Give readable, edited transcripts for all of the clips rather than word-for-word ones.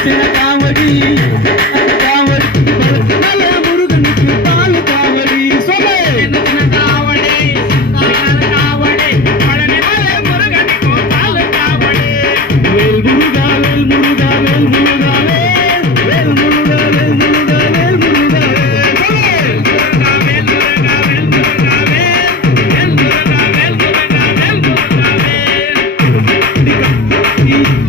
சின்ன காவடி காவடி நல்ல முருகனுக்கு பால் காவடி சொல்லு சின்ன காவடி காவடி பழனி மலை முருகனுக்கு பால் காவடி வேல் முருகா வேல் முருகா வேல் முருகா வேல் முருகா வேல் முருகா வேல் முருகா வேல் முருகா வேல் முருகா வேல் முருகா வேல் முருகா வேல் முருகா வேல் முருகா வேல்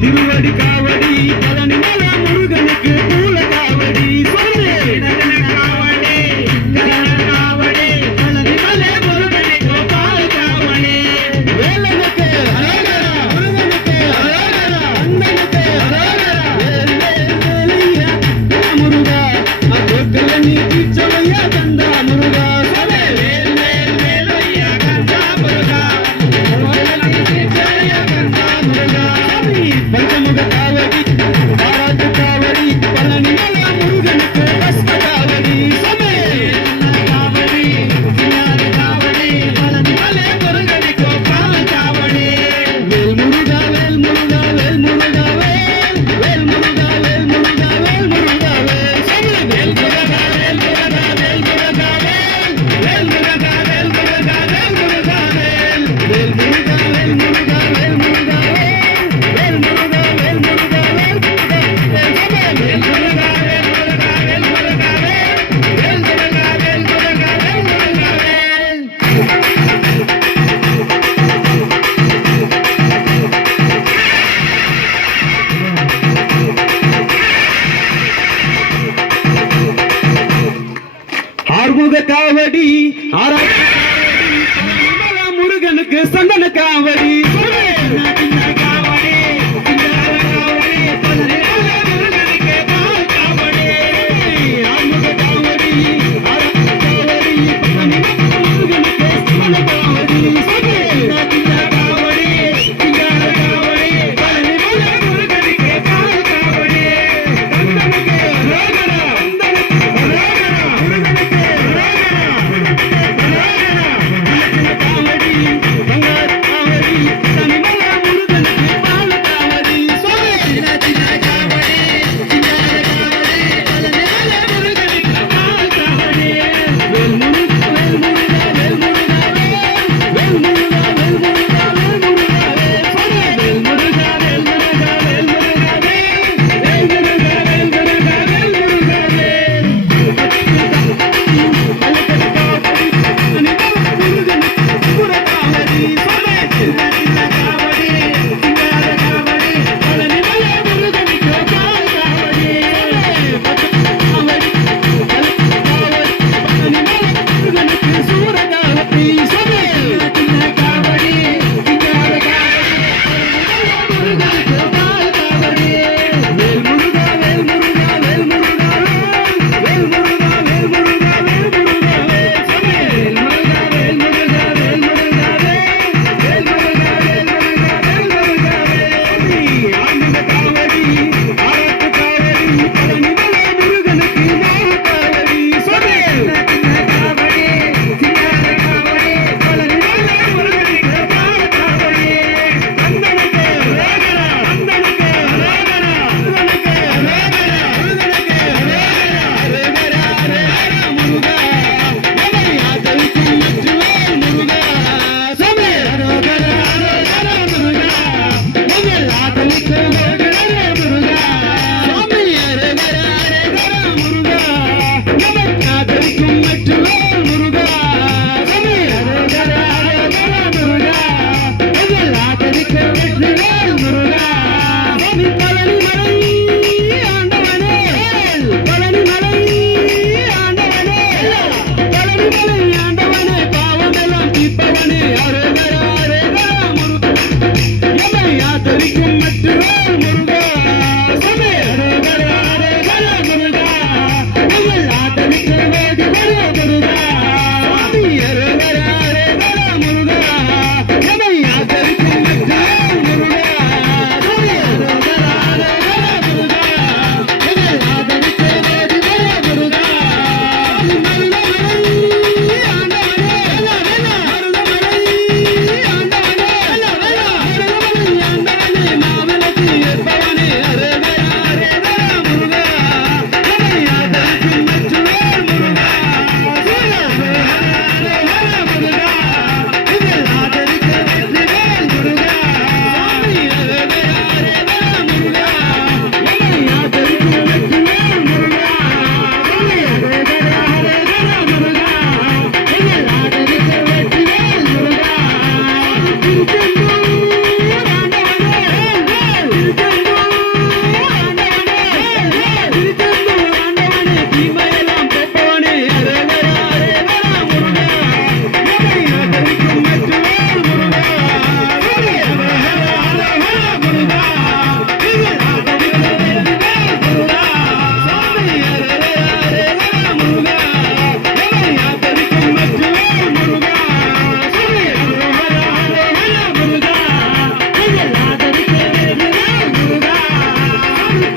திருவடி காவடி பழனி மலை முருகனுக்கு பூல காவடி சொல்லு காவடி காவடி பழனி மலை முருகனுக்கு பால் காவடி வேலனுக்கு அழகரா முருகனுக்கு அழகரா அண்ணனுக்கு அழகரா வேலையா முருகா அக்கல நீ கிச்சலையா தந்தா முருகா சொல்லு வேலையா கந்தா முருகா நீ கிச்சலையா கந்தா முருகா பஞ்சமுக காவடி பாராட்டு காவடி பழனி மலை முருகனுக்கு பஸ்ம காவடி சமே காவடி காவடி பழனி மலை முருகனுக்கு பால காவடி வேல் முருகா வேல் முருகா வேல் முருகா வேல் முருகா வேல் முருகா வேல் முருகா வேல் சமே வேல் முருகா வேல் முருகா வேல் முருகா வேல் முருகா வேல் முருகா வேல் முருகா வேல் வேல் முருகா வேல் முருகா வேல் முருகா வேல் முருகா வேல் முருகா வேல் முருகா வேல் சமே வேல் முருகா வேல் முருகா வேல் முருகா வேல் முருகா வேல் முருகா வேல் முருகா வேல் ஆறுமுக காவடி ஆராய்ச்சி காவடி மலை முருகனுக்கு சந்தன காவடி சொல்லு சின்ன காவடி காவடி பழனி மலை முருகனுக்கு பால் காவடி ஆறுமுக காவடி ஆராய்ச்சி காவடி பழனி மலை முருகனுக்கு சந்தன காவடி சொல்லு சின்ன காவடி காவடி பழனி மலை முருகனுக்கு பால் காவடி கந்தனுக்கு அரோகரா கந்தனுக்கு அரோகரா முருகனுக்கு அரோகரா காவடி பங்கார் காவடி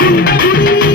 குண்டகுடி